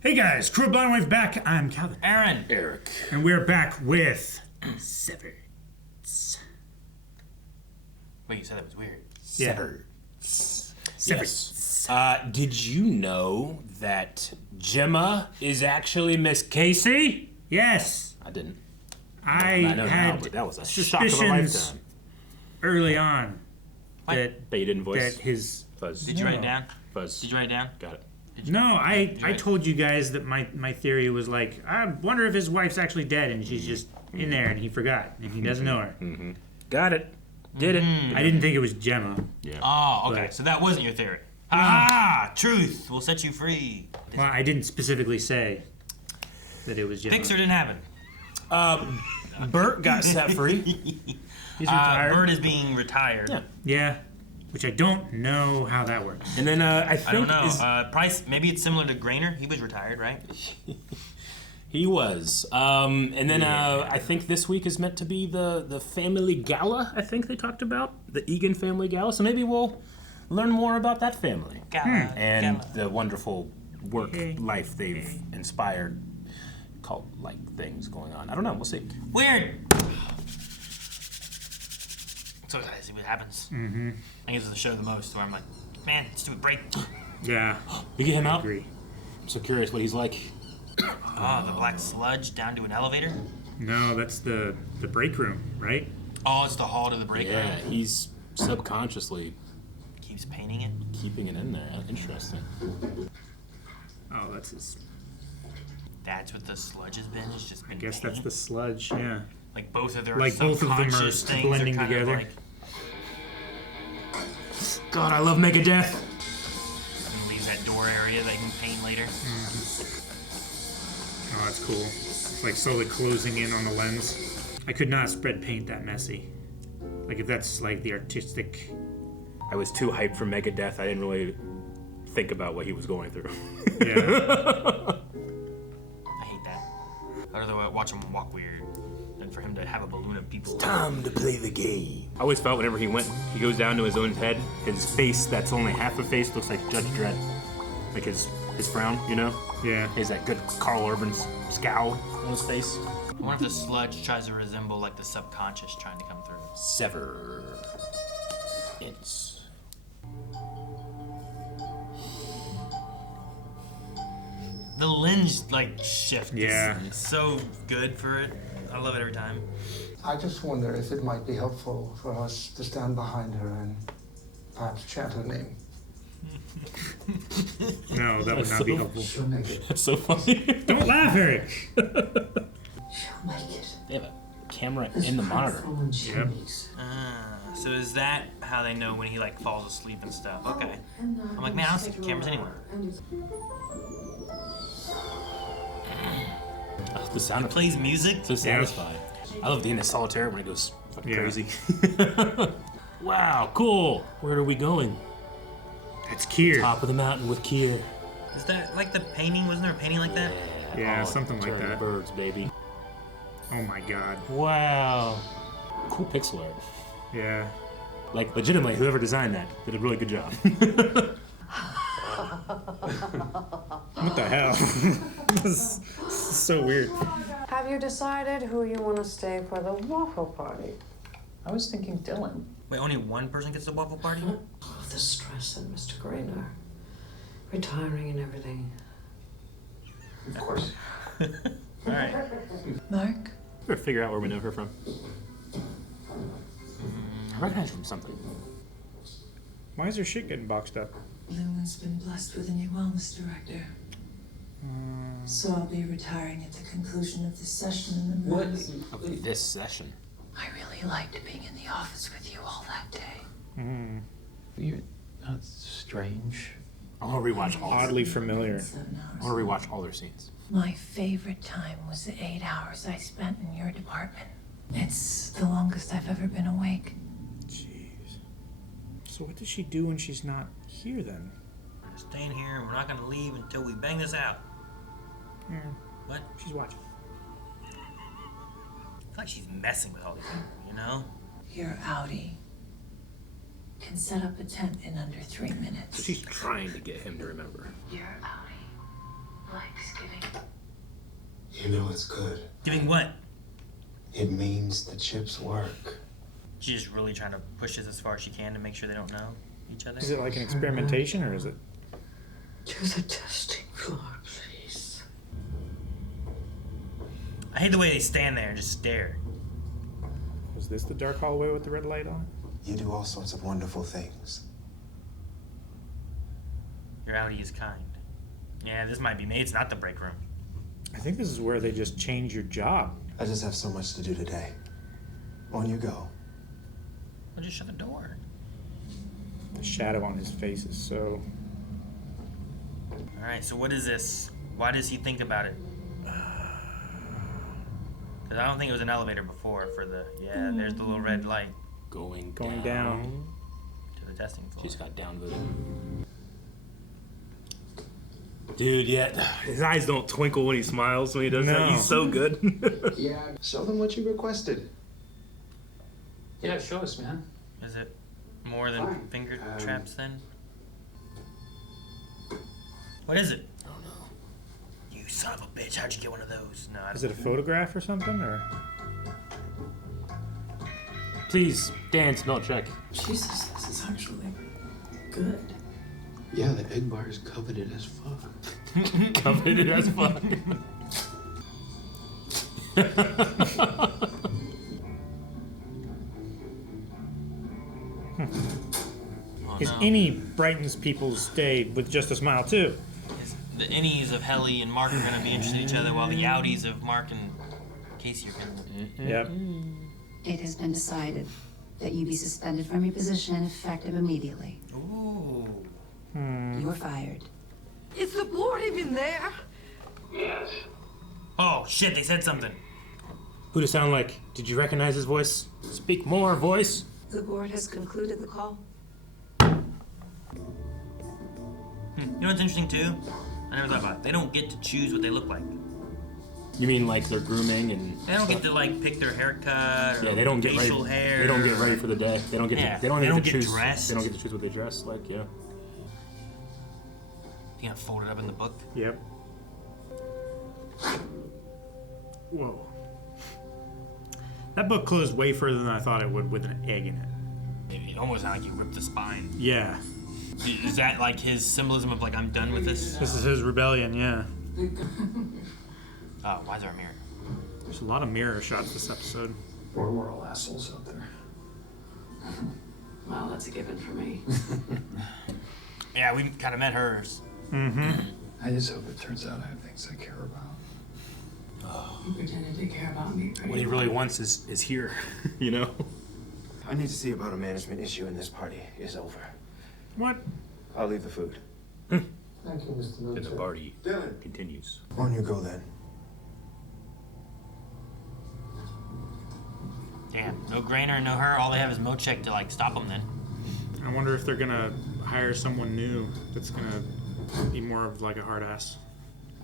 Hey guys, Crew Blindwave back. I'm Calvin. Aaron. Eric. And we're back with Severance. Wait, you said that was weird. Yeah. Severance. Severance. Yes. Did you know that Gemma is actually Miss Casey? Yes. I didn't. I know now, had but that was a shock of a suspicions lifetime. early on that But you didn't voice? that his... Fuzz. Did you write it down? Fuzz. Did you write it down? Got it. No, I told you guys that my theory was like, I wonder if his wife's actually dead and she's just in there and he forgot and he doesn't know her. Mm-hmm. Got it. Did it. I didn't think it was Gemma. Yeah. Oh, okay. But- So that wasn't your theory. Ah, truth will set you free. Well, I didn't specifically say that it was Gemma. Fixer didn't happen. Bert got set free. He's retired. Bird is being retired. Yeah. Yeah, which I don't know how that works. And then I think I don't know. Price, maybe it's similar to Grainer. He was retired, right? he was. And then I think this week is meant to be the family gala. I think they talked about the Egan family gala. So maybe we'll learn more about that family Gala. and Gala. the wonderful work life they've inspired, cult-like things going on. I don't know. We'll see. Weird. So excited to see what happens. Mm-hmm. I think this is the show the most, where I'm like, man, let's do a break. Yeah, You get him I out. agree. I'm so curious what he's like. Oh, the black sludge down to an elevator. No, that's the break room, right? Oh, it's the hall to the break Yeah, room. he's subconsciously Keeps painting it. keeping it in there. Interesting. Oh, that's his. That's what the sludge has been. It's just been I guess that's painting. the sludge. Yeah. Like both of their Like both of them are subconscious things blending are kind of together. like, God, I love Megadeth. and leaves that door area that you can paint later. Oh, that's cool. It's like slowly closing in on the lens. I could not spread paint that messy. Like if that's like the artistic. I was too hyped for Megadeth. I didn't really think about what he was going through. Yeah. I hate that. I'd rather watch him walk weird than for him to have a balloon of people. Time to play the game. I always felt whenever he goes down to his own head, his face that's only half a face looks like Judge Dredd. Like his frown, you know? Yeah. He has that good Carl Urban scowl on his face. I wonder if the sludge tries to resemble like the subconscious trying to come through. Severance. The lens like shift Yeah. is so good for it. I love it every time. I just wonder if it might be helpful for us to stand behind her and perhaps chant her name. No, that would not be helpful. She'll make it. That's so funny. Don't laugh, Eric. She'll make it. They have a camera in the monitor. Yep. So is that how they know when he like falls asleep and stuff? Okay. I'm like, man, I don't see cameras anywhere. Oh, the sound of Plays music. so satisfying. I love the Innie solitaire when it goes fucking Yeah. crazy. Wow, cool. Where are we going? That's Kier. Top of the mountain with Kier. Is that like the painting? Wasn't there a painting like that? Yeah, Oh, something like turn that. Birds, baby. Oh my god. Wow. Cool pixel art. Yeah. Like, legitimately, whoever designed that did a really good job. What the hell? This is so weird. Have you decided who you want to stay for the waffle party? I was thinking Dylan. Wait, only one person gets the waffle party? Oh, the stress and Mr. Grainer. Retiring and everything. Of course. All right. Mark? Better figure out where we know her from. I recognize her from something. Why is her shit getting boxed up? Lumen's been blessed with a new wellness director. So I'll be retiring at the conclusion of this session in the morning. Of this session. I really liked being in the office with you all that day. You're not strange. I want to rewatch all. Oddly familiar. 7 hours. I want to rewatch all their scenes. My favorite time was the 8 hours I spent in your department. It's the longest I've ever been awake. Jeez. So what does she do when she's not here then? We're staying here and we're not gonna leave until we bang this out. What? She's watching. I feel like she's messing with all these people, you know? Your Outie can set up a tent in under 3 minutes. So she's trying to get him to remember. Your Outie Mike's giving. You know it's good. Giving what? It means the chips work. She's just really trying to push this as far as she can to make sure they don't know each other. Is it like an experimentation or is it? To the testing floor, please. I hate the way they stand there and just stare. Was this the dark hallway with the red light on? You do all sorts of wonderful things. Your Outie is kind. Yeah, this might be me. It's not the break room. I think this is where they just change your job. I just have so much to do today. On you go. I'll just shut the door. The shadow on his face is so... Alright, so what is this? Why does he think about it? Because I don't think it was an elevator before for the... Yeah, there's the little red light. Going down. To the testing floor. She's got downvoted. Dude, yeah, his eyes don't twinkle when he smiles when he does that. He's so good. Yeah. Show them what you requested. Yeah, show us, man. Is it more than Fine. finger traps then? What is it? I don't know. You son of a bitch, how'd you get one of those? No, I Is don't. it a photograph or something, or? Please, dance, Milchick. Jesus, this is actually good. Yeah, the egg bar is coveted as fuck. Coveted as fuck. Oh, His no. Innie brightens people's day with just a smile, too. The Innies of Helly and Mark are going to be interested in each other, while the Outies of Mark and Casey are going to... Yep. It has been decided that you be suspended from your position and effective immediately. Ooh. You're fired. Is the board even there? Yes. Oh, shit, they said something. Who'd it sound like? Did you recognize his voice? Speak more, voice. The board has concluded the call. You know what's interesting, too? I never thought about it. They don't get to choose what they look like. You mean like they're grooming and They don't stuff? get to, like, pick their haircut or Yeah, they don't get facial ready. hair. They don't get ready for the day. They don't get. Yeah, To, they don't they even don't get to get choose. dressed. They don't get to choose what they dress like. Yeah. You gonna fold it up in the book? Yep. Whoa. That book closed way further than I thought it would with an egg in it. It almost sounded like you ripped the spine. Yeah. Is that like his symbolism of like, I'm done with this? This is his rebellion, yeah. Oh, why is there a mirror? There's a lot of mirror shots this episode. We're all assholes out there. Well, that's a given for me. Yeah, we kind of met hers. Mm-hmm. I just hope it turns out I have things I care about. You pretended to care about me, right? What he really wants is here. You know. I need to see about a management issue and this party is over. What? I'll leave the food. Thank you, Mr. And the Milchick. party Dylan. continues. On you go then. Damn, no Grainer, no her. All they have is Milchick to like stop them then. I wonder if they're gonna hire someone new that's gonna be more of like a hard ass.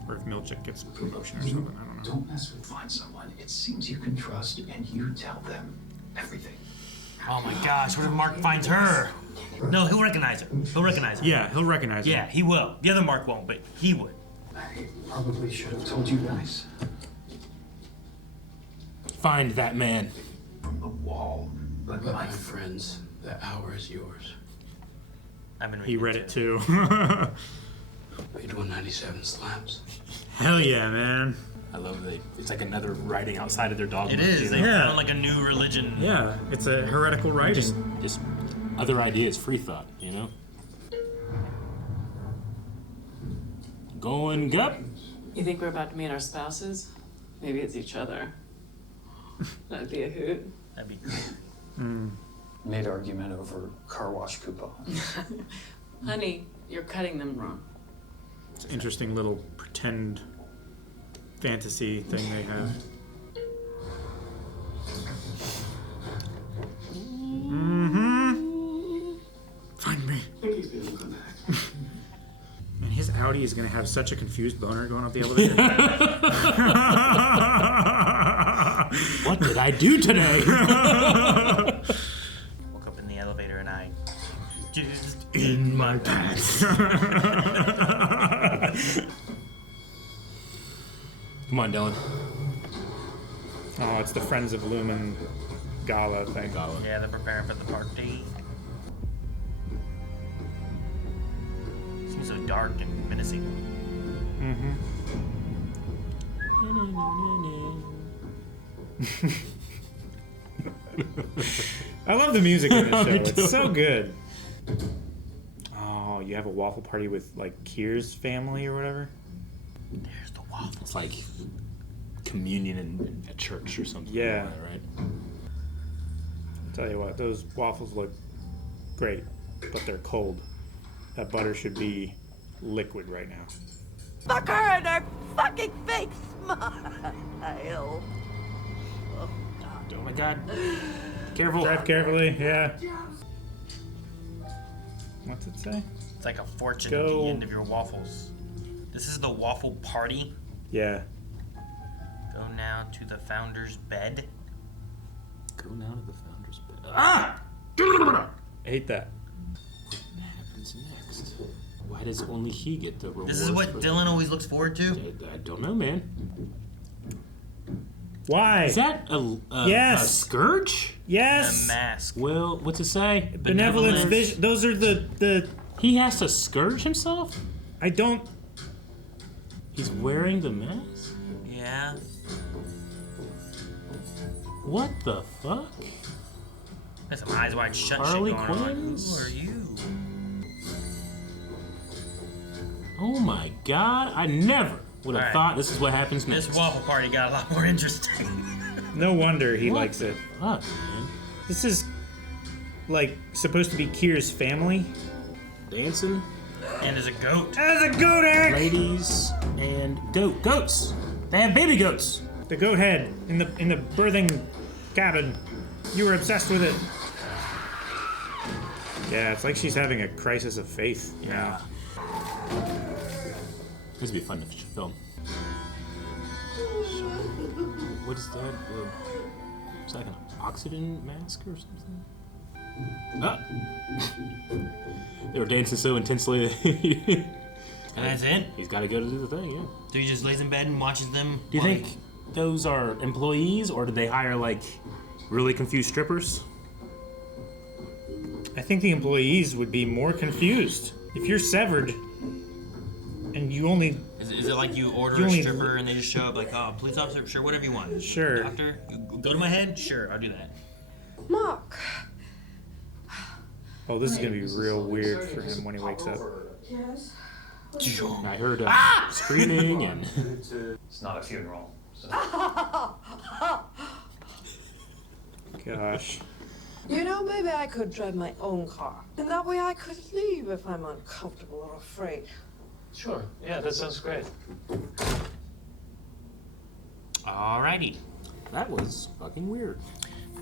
Or if Milchick gets a promotion or something, I don't know. Don't mess with. Find someone it seems you can trust, and you tell them everything. Oh my gosh, what if Mark finds her? No, he'll recognize her. He'll recognize her. Yeah, he'll recognize Yeah, her. he will. The other Mark won't, but he would. I probably should have told you guys. Find that man. From the wall. But my friends, the hour is yours. I've been He reading read it too. Paid 197 slabs. Hell yeah, man. I love that. It's like another writing outside of their dogma. It is. you They know? Yeah. found like a new religion. Yeah, it's a heretical writing. Just other ideas, free thought. You know. Going gut. You think we're about to meet our spouses? Maybe it's each other. That'd be a hoot. That'd be cool. mid argument over car wash coupon. Honey, you're cutting them wrong. It's an interesting little pretend fantasy thing they have. Mm-hmm. Find me. And his Outie is gonna have such a confused boner going up the elevator. What did I do today? Woke up in the elevator and I just In my pants. Come on, Dylan. Oh, it's the Friends of Lumen Gala thing. Gala. Yeah, they're preparing for the party. Seems so dark and menacing. I love the music in this show. Me too. It's so good. Oh, you have a waffle party with like Kier's family or whatever? There's the waffles. It's like communion in a church or something. Yeah. Like that, right? I'll tell you what, those waffles look great, but they're cold. That butter should be liquid right now. Fuck her in her fucking face, smile. Oh my god. Careful. Drive carefully, yeah. What's it say? It's like a fortune at Go. the end of your waffles. This is the waffle party. Yeah. Go now to the founder's bed. Go now to the founder's bed. Ah! I hate that. What happens next? Why does only he get the reward? This is what for Dylan always looks forward to. I don't know, man. Why? Is that a Yes. a scourge? Yes. The mask. Well, what's it say? Benevolence vision. Those are the. He has to scourge himself? I don't. He's wearing the mask? Yeah. What the fuck? Got some eyes wide shut Harley shit going on. Quinn's? Who are you? Oh my god, I never would have Alright. thought this is what happens next. This waffle party got a lot more interesting. No wonder he What likes the it. Fuck, man. This is like supposed to be Kier's family. Dancing, And there's a goat. As a goat egg. ladies, and goats. They have baby goats. The goat head in the birthing cabin. You were obsessed with it. Yeah, it's like she's having a crisis of faith. Yeah. This would be fun to film. What is that? Is that like an oxygen mask or something? Ah! They were dancing so intensely. And that's it? He's got to go to do the thing, yeah. So he just lays in bed and watches them. Do you while think those are employees, or did they hire like really confused strippers? I think the employees would be more confused. If you're severed and you only... Is it like you order You a only- stripper and they just show up like, oh, police officer, sure, whatever you want. Sure. Doctor, go to my head? Sure, I'll do that. Mark. Oh, this is going to be real weird for him when he wakes up. Yes? I heard screaming and... It's not a funeral. So. Gosh. You know, maybe I could drive my own car. And that way I could leave if I'm uncomfortable or afraid. Sure. Yeah, that sounds great. Alrighty. That was fucking weird.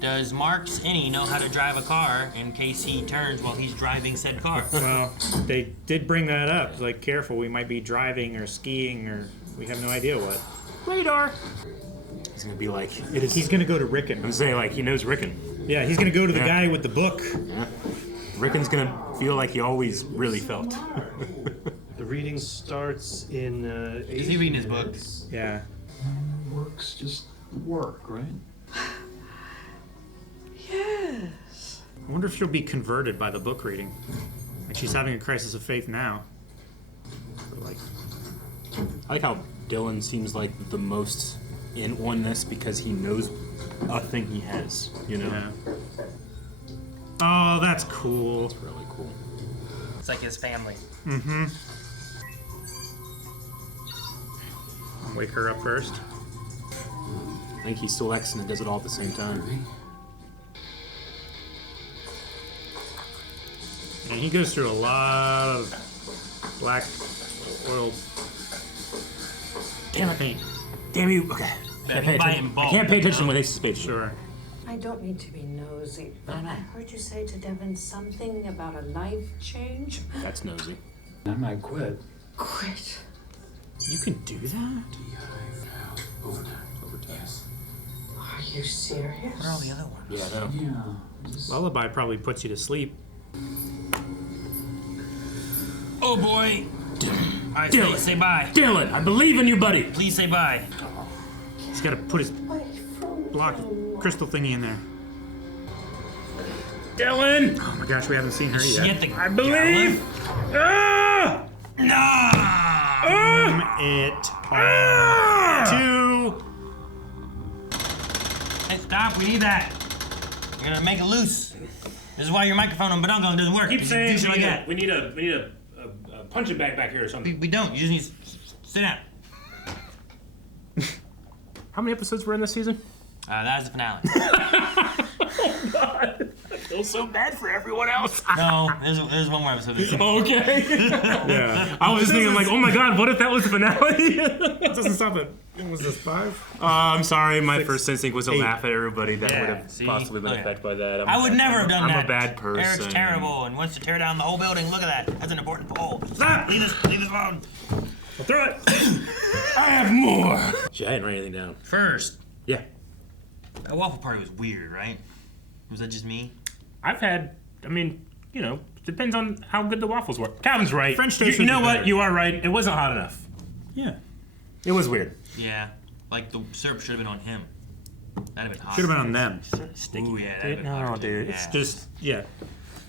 Does Mark's Innie know how to drive a car in case he turns while he's driving said car? Well, they did bring that up. Like, careful, we might be driving or skiing or we have no idea what. Radar! He's gonna be like... He's going to go to Ricken. I'm saying, like, he knows Ricken. Yeah, he's going to go to the Yeah. guy with the book. Yeah. Ricken's gonna feel like he always really felt. The reading starts in Is he reading his book? Yeah. Works just work, right? Yes. I wonder if she'll be converted by the book reading. Like, she's having a crisis of faith now. But like, I like how Dylan seems like the most in on this because he knows a thing he has, you know? yeah. Oh, that's cool. It's really cool. It's like his family. Mm-hmm. Wake her up first. I think he selects and does it all at the same time. And he goes through a lot of black oil Damn it. paint. Damn you. Okay. Better Can't pay buy attention. in bulk, I can't pay you attention know? when they suspect you. Sure. I don't need to be nosy, but I heard you say to Devin something about a life change. That's nosy. I might quit. Quit. You can do that? Overtime. Are you serious? Where are all the other ones? Yeah, I know. Yeah. Lullaby probably puts you to sleep. Oh boy. Alright, Dylan. say bye. Dylan, I believe in you, buddy. Please say bye. He's got to put his block crystal thingy in there. Dylan! Oh my gosh, we haven't seen her Is she yet. at the I believe! Ah! It to Hey, stop! We need that. You're gonna make it loose. This is why your microphone on Badongo doesn't work. Keep You saying do shit like that. we need a punching bag back here or something. We don't. You just need to sit down. How many episodes were in this season? That was the finale. Oh God, I feel so bad for everyone else. No, there's one more episode. Okay. yeah. I was just thinking like, oh my God, what if that was the finale? It doesn't stop it. Was this 5? I'm sorry, my 6, first instinct was to 8. laugh at everybody that Yeah, would have see? possibly been Look at affected by that. I would never have done that. I'm a bad person. Eric's terrible and wants to tear down the whole building. Look at that. That's an important pole. Stop! Leave this phone. I'll throw it. I have more. Shit, I didn't write anything down. First, Yeah. that waffle party was weird, right? Was that just me? I've had, I mean, you know, depends on how good the waffles were. Calvin's right. French You, toast you would know be what? better. You are right. It wasn't hot enough. Yeah. It was weird. Yeah. Like the syrup should have been on him. That'd have been hot. Should have been on them. Sticky. Ooh, yeah, that'd Dude, been hot no, too. dude. Yeah. It's Just, yeah.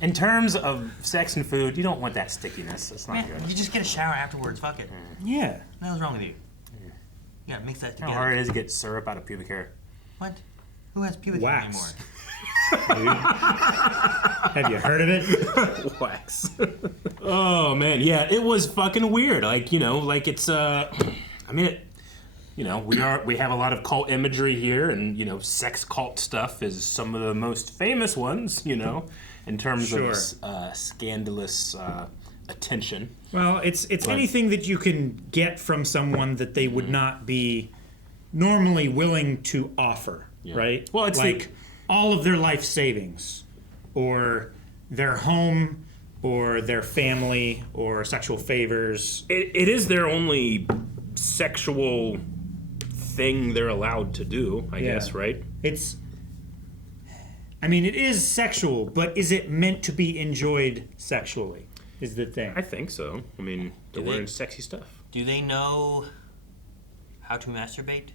in terms of sex and food, you don't want that stickiness. It's not Man, good. you just get a shower afterwards. Fuck it. Yeah. What the hell's wrong with you? You gotta mix that How together. hard it is to get syrup out of pubic hair. What? Who has pubic hair Wax. anymore? Have you heard of it? Wax. Oh man, yeah, it was fucking weird. Like, you know, like it's I mean it, you know, we have a lot of cult imagery here, and you know, sex cult stuff is some of the most famous ones, you know, in terms Sure. of scandalous attention. Well, it's anything that you can get from someone that they would not be normally willing to offer, right? Well, it's like all of their life savings, or their home, or their family, or sexual favors. It is their only sexual thing they're allowed to do, I guess, right? I mean, it is sexual, but is it meant to be enjoyed sexually? Is the thing. I think so. I mean, they're wearing sexy stuff. Do they know how to masturbate?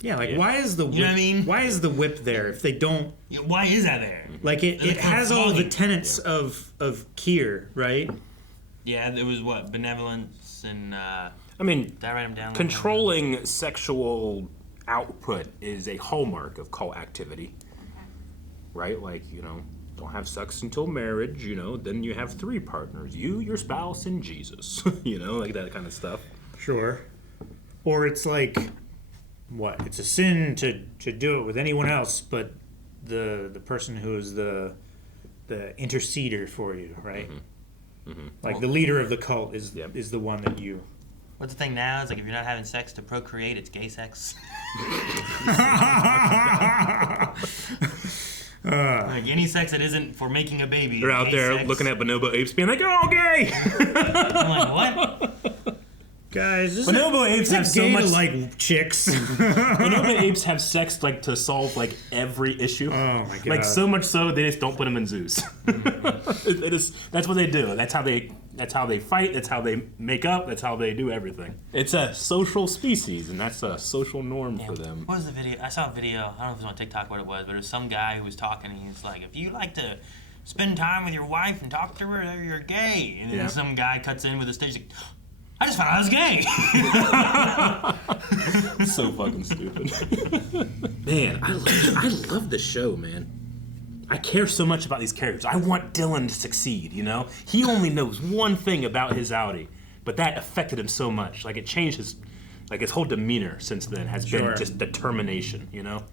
Yeah, like why is the whip, You know what I mean? why is the whip there if they don't? Yeah, why is that there? Like it They're has all the flogging. tenets of Kier, right? Yeah, there was what? Benevolence and I mean, did I write them down? controlling sexual output is a hallmark of cult activity, right? Like, you know, don't have sex until marriage, you know, then you have 3 partners, you, your spouse, and Jesus, you know, like that kind of stuff. Sure. Or it's like, what? It's a sin to do it with anyone else but the person who is the interceder for you, right? Like the leader of the cult is the one that you. What's the thing now? It's like if you're not having sex to procreate, it's gay sex. Like any sex that isn't for making a baby. They're is out gay there sex. looking at bonobo apes being like, oh, gay! I'm like, what? Guys, Bonobo apes have so much. to like chicks. Bonobo apes have sex like to solve like every issue. Oh my god! Like so much so they just don't put them in zoos. That's what they do. That's how they fight. That's how they make up. That's how they do everything. It's a social species, and that's a social norm for them. What was the video? I saw a video. I don't know if it was on TikTok what it was, but it was some guy who was talking. And he was like, if you like to spend time with your wife and talk to her, you're gay. And then some guy cuts in with a stage like, I just found out I was gay. So fucking stupid. Man, I love the show, man. I care so much about these characters. I want Dylan to succeed, you know? He only knows one thing about his Outie, but that affected him so much. Like, it changed his whole demeanor since then has been just determination, you know?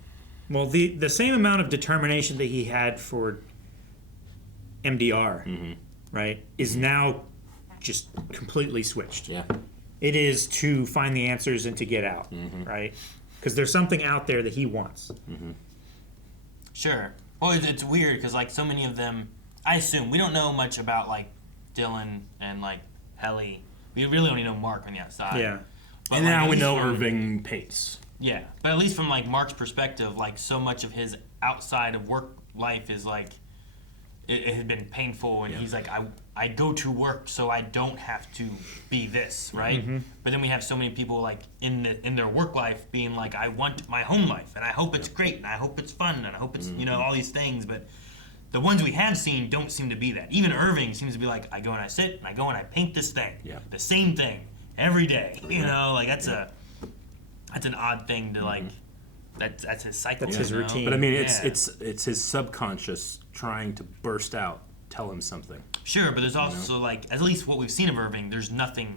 Well, the same amount of determination that he had for MDR, right, is now just completely switched. Yeah. It is to find the answers and to get out, right? Because there's something out there that he wants. Sure. Well, it's weird because like so many of them, I assume we don't know much about like Dylan and like Helly. We really only know Mark on the outside. Yeah. But, And like, now at we least know from- Irving Pates. Yeah, but at least from like Mark's perspective, like so much of his outside of work life is like it had been painful, and he's like, I go to work so I don't have to be this, right? Mm-hmm. But then we have so many people like in their work life being like, I want my home life, and I hope it's great, and I hope it's fun, and I hope it's all these things. But the ones we have seen don't seem to be that. Even Irving seems to be like, I go and I sit, and I go and I paint this thing, the same thing every day. Like that's an odd thing to like. That's his cycle. That's his routine. But I mean, it's his subconscious trying to burst out, tell him something. Sure, but there's also like, at least what we've seen of Irving, there's nothing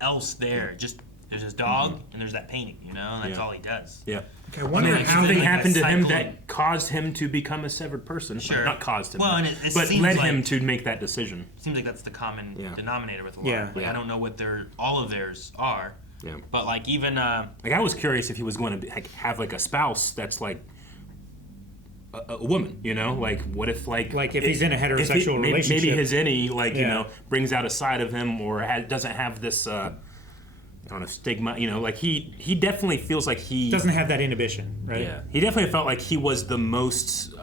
else there. Just there's his dog and there's that painting, and that's all he does. Yeah. Okay, I wonder how something they happened to him that caused him to become a severed person. Sure. Not caused him, well, and it but seems led like, him to make that decision. Seems like that's the common denominator with a lot. Yeah. Like, I don't know what all of theirs are. Yeah. But like even like I was curious if he was going to have like a spouse that's like a woman, like what if like if he's in a heterosexual relationship, maybe his Innie brings out a side of him or doesn't have this I don't know, stigma, like he definitely feels like he doesn't have that inhibition, right? Yeah, he definitely felt like he was the most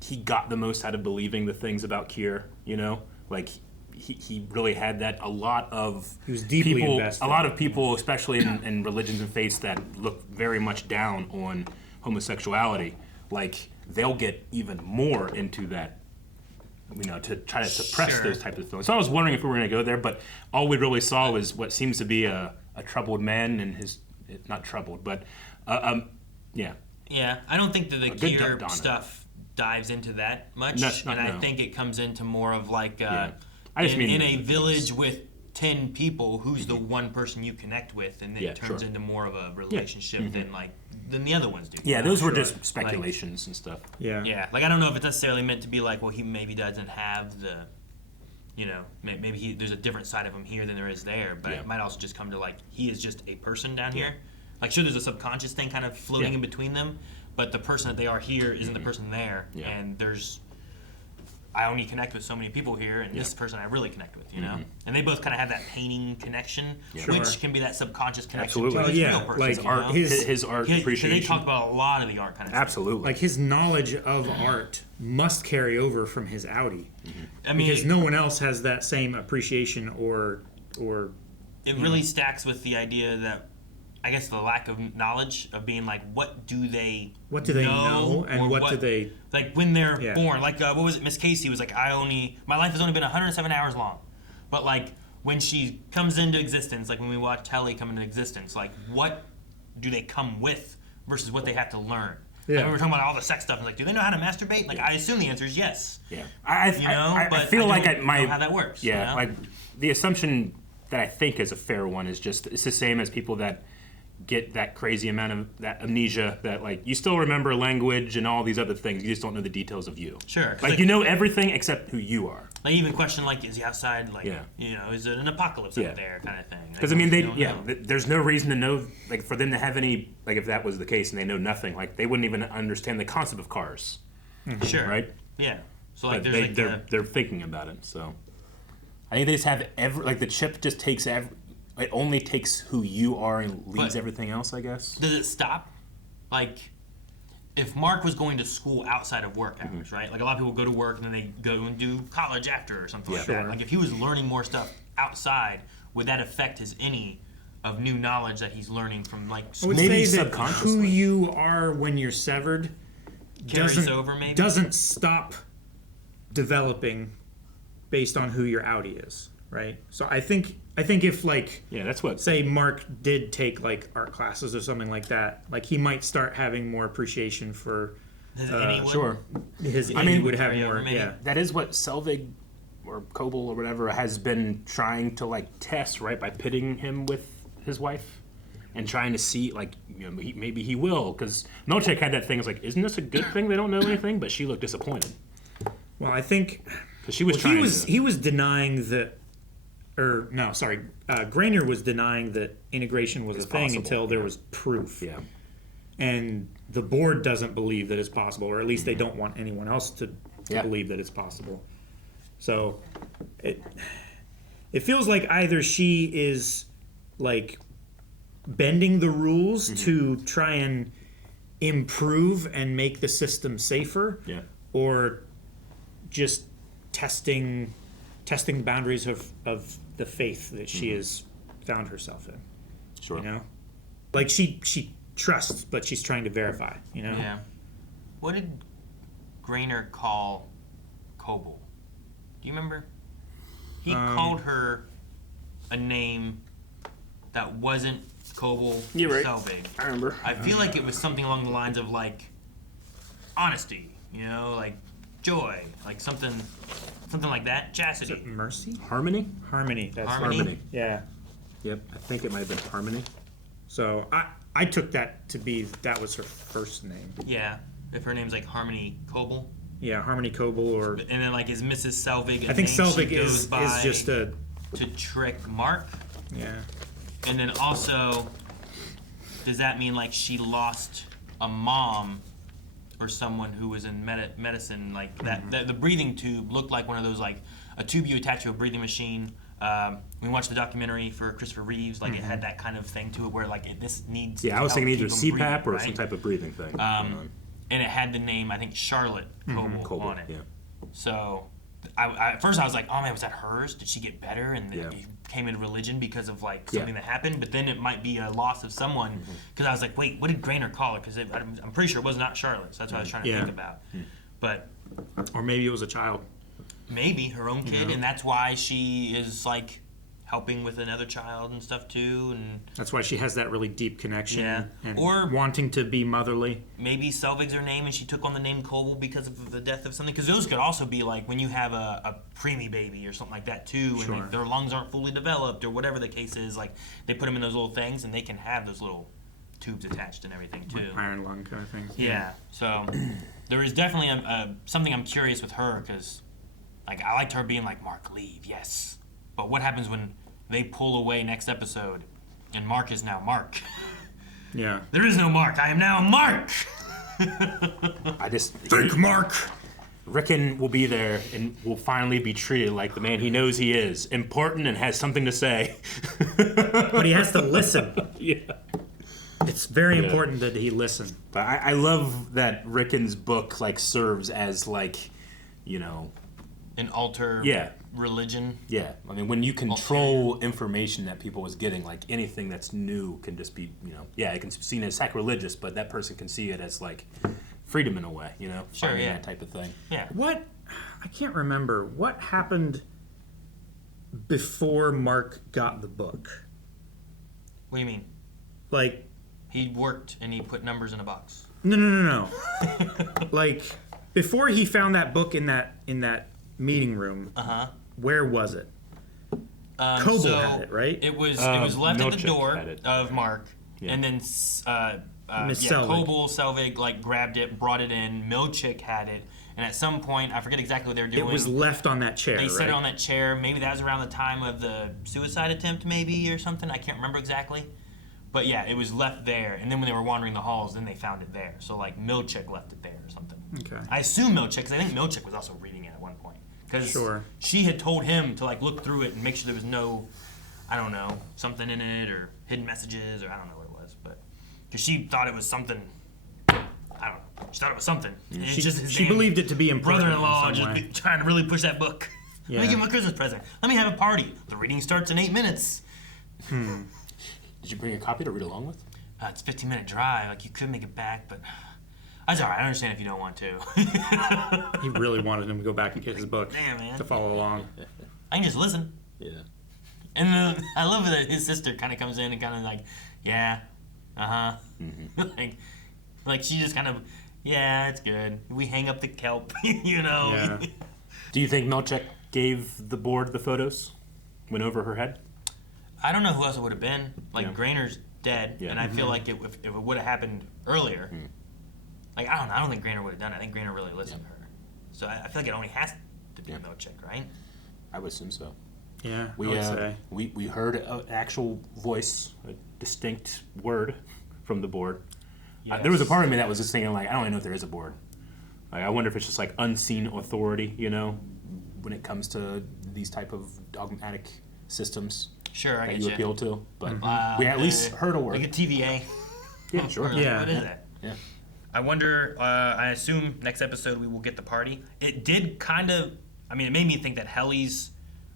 he got the most out of believing the things about Kier, like he really had that. A lot of he was deeply people, invested. a lot of people, especially in religions and faiths that look very much down on homosexuality, like they'll get even more into that, to try to suppress those types of feelings. So I was wondering if we were going to go there, but all we really saw was what seems to be a troubled man and his, not troubled, but yeah. Yeah, I don't think that the Kier stuff dives into that much, I think it comes into more of like in a village with 10 people, who's the one person you connect with, and then it turns into more of a relationship than the other ones do. Yeah, those were just speculations and stuff. Yeah. Yeah, like I don't know if it's necessarily meant to be like, well, he maybe doesn't have the, maybe there's a different side of him here than there is there, but it might also just come to like, he is just a person down here. Like, sure, there's a subconscious thing kind of floating in between them, but the person that they are here isn't the person there, and I only connect with so many people here, and this person I really connect with, And they both kind of have that painting connection, which can be that subconscious connection to his real person. Like art, his art appreciation. They talk about a lot of the art kind of Absolutely. Like his knowledge of art must carry over from his Outie. I mean, because no one else has that same appreciation or. It really stacks with the idea that, I guess, the lack of knowledge of being like, what do they know and what do they like when they're born? Like what was it? Miss Casey was like, my life has only been 107 hours long, but like when she comes into existence, like when we watch Helly come into existence, like what do they come with versus what they have to learn? Yeah. Like we were talking about all the sex stuff, and like, do they know how to masturbate? Like I assume the answer is yes. Yeah, I feel like don't know how that works. Yeah, like the assumption that I think is a fair one is just it's the same as people that get that crazy amount of that amnesia that like you still remember language and all these other things, you just don't know the details of you. Sure. Like you know everything except who you are. Like even question like, is he outside? Like is it an apocalypse out there kind of thing? Because I mean there's no reason to know, like for them to have any, like if that was the case and they know nothing, like they wouldn't even understand the concept of cars. Mm-hmm. Sure. Right? Yeah. So like but there's they're thinking about it. So I think they just have like the chip just takes it only takes who you are and leaves everything else, I guess. Does it stop? Like, if Mark was going to school outside of work hours, right? Like, a lot of people go to work and then they go and do college after or something like that. Like, if he was learning more stuff outside, would that affect his Innie of new knowledge that he's learning from, like, school? I would say that who you are when you're severed doesn't stop developing based on who your Outie is, right? So I think if like that's what say Mark did take like art classes or something like that, like he might start having more appreciation for his Innie would have more. Yeah, that is what Selvig or Cobel or whatever has been trying to like test, right, by pitting him with his wife and trying to see like maybe he will, because Milchick had that thing. It's like, isn't this a good thing they don't know anything? But she looked disappointed. Well, I think because she was he was denying that. Or no, sorry. Grainer was denying that integration was a thing until there was proof. Yeah. And the board doesn't believe that it's possible, or at least they don't want anyone else to believe that it's possible. So it feels like either she is like bending the rules to try and improve and make the system safer, or just testing the boundaries of the faith that she has found herself in. Sure. You know, like she trusts, but she's trying to verify. You know. Yeah. What did Grainer call Cobel? Do you remember? He called her a name that wasn't Cobel You're right. Selvig. I remember. I feel like it was something along the lines of like honesty, you know, like joy, like something like that. Chastity. Is it Mercy? Harmony? Harmony. That's Harmony? Yeah. Yep, I think it might have been Harmony. So I took that to be that was her first name. Yeah. If her name's like Harmony Cobel. Yeah, Harmony Cobel or. And then like is Mrs. Selvig? I think name Selvig she goes is by just a. to trick Mark. Yeah. And then also, does that mean like she lost a mom or someone who was in medicine like that the breathing tube looked like one of those like a tube you attach to a breathing machine. We watched the documentary for Christopher Reeves, like it had that kind of thing to it where like this needs. Yeah, to I was help thinking either keep 'em CPAP breathing, or right? some type of breathing thing. And it had the name, I think, Charlotte Cobel on it. Yeah. So, at first I was like, oh man, was that hers? Did she get better and Yeah. it became into religion because of like something that happened? But then it might be a loss of someone because I was like, wait, what did Grainer call it? Because I'm pretty sure it was not Charlotte. So that's what I was trying to think about. But or maybe it was a child. Maybe her own kid, and that's why she is like helping with another child and stuff too, and that's why she has that really deep connection. Yeah. And Or wanting to be motherly. maybe Selvig's her name, and she took on the name Cobel because of the death of something. Because those could also be like when you have a preemie baby or something like that too, and like, their lungs aren't fully developed or whatever the case is. Like they put them in those little things, and they can have those little tubes attached and everything too. Like iron lung kind of thing. Yeah. So there is definitely something I'm curious with her because, like, I liked her being like, Mark, leave, yes. But what happens when they pull away next episode and Mark is now Mark? Yeah. There is no Mark. I am now Mark. I just think Mark. Ricken will be there and will finally be treated like the man he knows he is, important and has something to say. But he has to listen. Yeah. It's very important that he listen. But I love that Ricken's book like serves as like, you know, an alter religion. Yeah. I mean, when you control information that people was getting, like anything that's new can just be, you know, it can be seen as sacrilegious, but that person can see it as like freedom in a way, you know, finding that type of thing. Yeah. What? I can't remember. What happened before Mark got the book? What do you mean? Like, he worked and he put numbers in a box. No. Like, before he found that book in that meeting room, where was it? Cobel had it, right? It was left at the Milchick door of Mark, and then Selvig. Cobel, Selvig, like grabbed it, brought it in. Milchick had it, and at some point, I forget exactly what they were doing. It was left on that chair. They set it right? on that chair. Maybe that was around the time of the suicide attempt, maybe or something. I can't remember exactly, but yeah, it was left there. And then when they were wandering the halls, then they found it there. So like Milchick left it there or something. Okay. I assume Milchick, because I think Milchick was also reading it at one point. Because she had told him to like look through it and make sure there was no, I don't know, something in it or hidden messages or I don't know what it was, but because she thought it was something. I don't know. She thought it was something. And it's just his She believed it to be important. brother-in-law in some just way. trying to really push that book. Yeah. Let me give him a Christmas present. Let me have a party. The reading starts in 8 minutes. Did you bring a copy to read along with? It's a 15-minute drive. Like you could make it back, but that's all right. I understand if you don't want to. He really wanted him to go back and get his book Damn, man. to follow along. I can just listen. Yeah. And then I love that his sister kind of comes in and kind of like, yeah, like she just kind of, yeah, it's good. We hang up the kelp, you know. Yeah. Do you think Milchick gave the board the photos? Went over her head? I don't know who else it would have been. Like Grainer's dead, and I feel like if it would have happened earlier, like I don't know. I don't think Grainer would have done it. I think Grainer really listened to her. So I feel like it only has to be Milchick, right? I would assume so. Yeah, we I would say. We heard an actual voice, a distinct word from the board. Yes. There was a part of me that was just thinking, like, I don't even know if there is a board. Like, I wonder if it's just like unseen authority, you know, when it comes to these type of dogmatic systems. Sure, I that get you you. appeal to. But we at least heard a word. Like a TVA. Yeah, sure. Like, what is that? Yeah. I wonder, I assume next episode we will get the party. It did kind of, I mean, it made me think that Helly's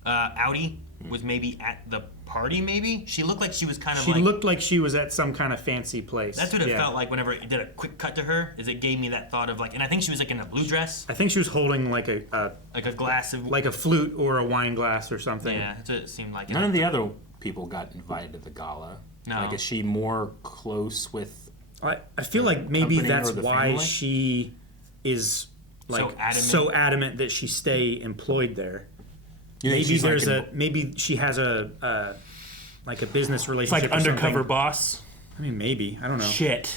Outie was maybe at the party. Maybe she looked like she was kind of. She looked like she was at some kind of fancy place. That's what it felt like whenever it did a quick cut to her. Is it gave me that thought of like, and I think she was like in a blue dress. I think she was holding like a glass of like a flute or a wine glass or something. Yeah, that's what it seemed like. None of the other people got invited to the gala. No. Like, is she more close with? I feel like maybe that's why family? she is like so adamant that she stay employed there. Maybe there's maybe she has a like a business relationship. It's like undercover boss. I mean, maybe I don't know. Shit.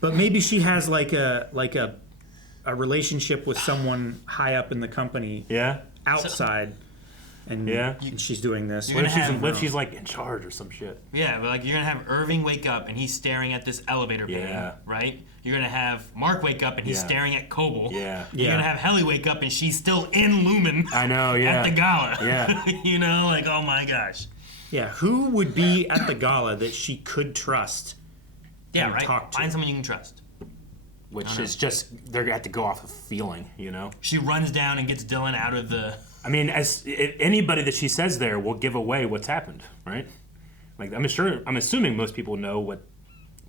But maybe she has like a relationship with someone high up in the company. Yeah. Outside. And she's doing this. What if she's like in charge or some shit? Yeah, but like you're gonna have Irving wake up and he's staring at this elevator bay, right? You're gonna have Mark wake up and he's staring at Cobel. Yeah. You're gonna have Helly wake up and she's still in Lumen. I know, At the gala. Yeah. You know, like oh my gosh. Yeah, who would be at the gala that she could trust? Yeah, right. Find someone you can trust. Which is just they're gonna have to go off of feeling, you know. She runs down and gets Dylan out of the. I mean, anybody that she says there will give away what's happened, right? Like I'm assuming most people know what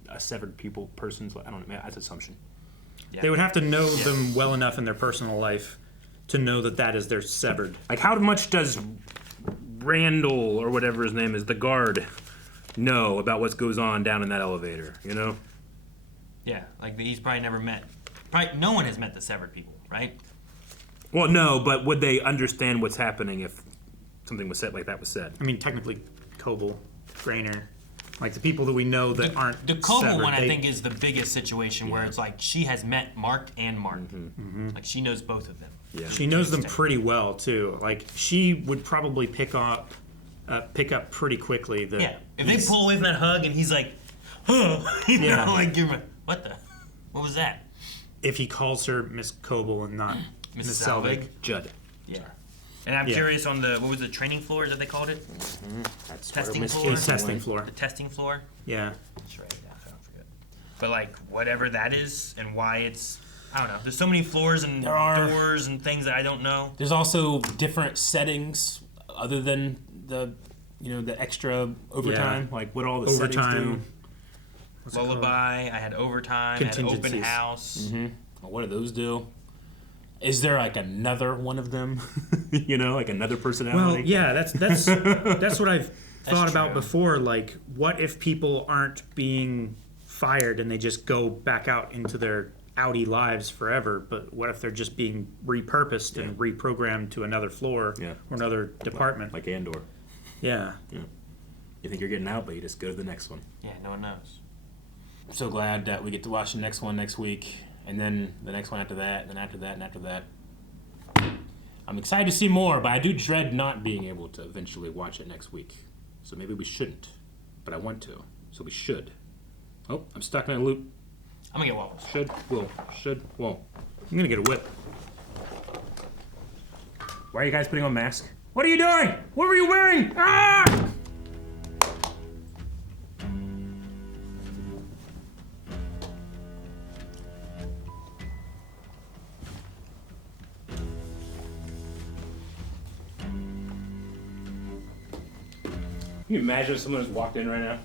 a severed person's. I don't know. That's assumption. Yeah. They would have to know them well enough in their personal life to know that is their severed. Like how much does Randall or whatever his name is, the guard, know about what goes on down in that elevator? You know. Yeah, like he's probably never met. Probably no one has met the severed people, right? Well, no, but would they understand what's happening if something was said like that was said? I mean, technically, Cobel, Grainer, like the people that we know that aren't the Cobel severed, one. I think is the biggest situation where it's like she has met Mark and Mark, like she knows both of them. Yeah, she knows them pretty well too. Like she would probably pick up pretty quickly. If they pull away from that hug and he's like, oh, you know, like what was that? If he calls her Miss Cobel and not Miss Selvig. Judd. Yeah. And I'm curious on what was the training floor? Is that they called it? That's testing floor. The testing floor. The testing floor. Yeah. That's right. Yeah, I don't forget. But like whatever that is and why it's, I don't know. There's so many floors and doors and things that I don't know. There's also different settings other than the extra overtime. Like what all the settings do. Lullaby. I had overtime. I had open house. What do those do? Is there like another one of them? You know, like another personality? Well, yeah, that's what I've thought about before. Like, what if people aren't being fired and they just go back out into their Outie lives forever? But what if they're just being repurposed and reprogrammed to another floor or another department? Like Andor. Yeah. You think you're getting out, but you just go to the next one. Yeah, no one knows. I'm so glad that we get to watch the next one next week. And then the next one after that, and then after that, and after that. I'm excited to see more, but I do dread not being able to eventually watch it next week. So maybe we shouldn't. But I want to. So we should. Oh, I'm stuck in a loop. I'm gonna get waffles. Should, will. I'm gonna get a whip. Why are you guys putting on masks? What are you doing? What were you wearing? Ah! Can you imagine if someone just walked in right now?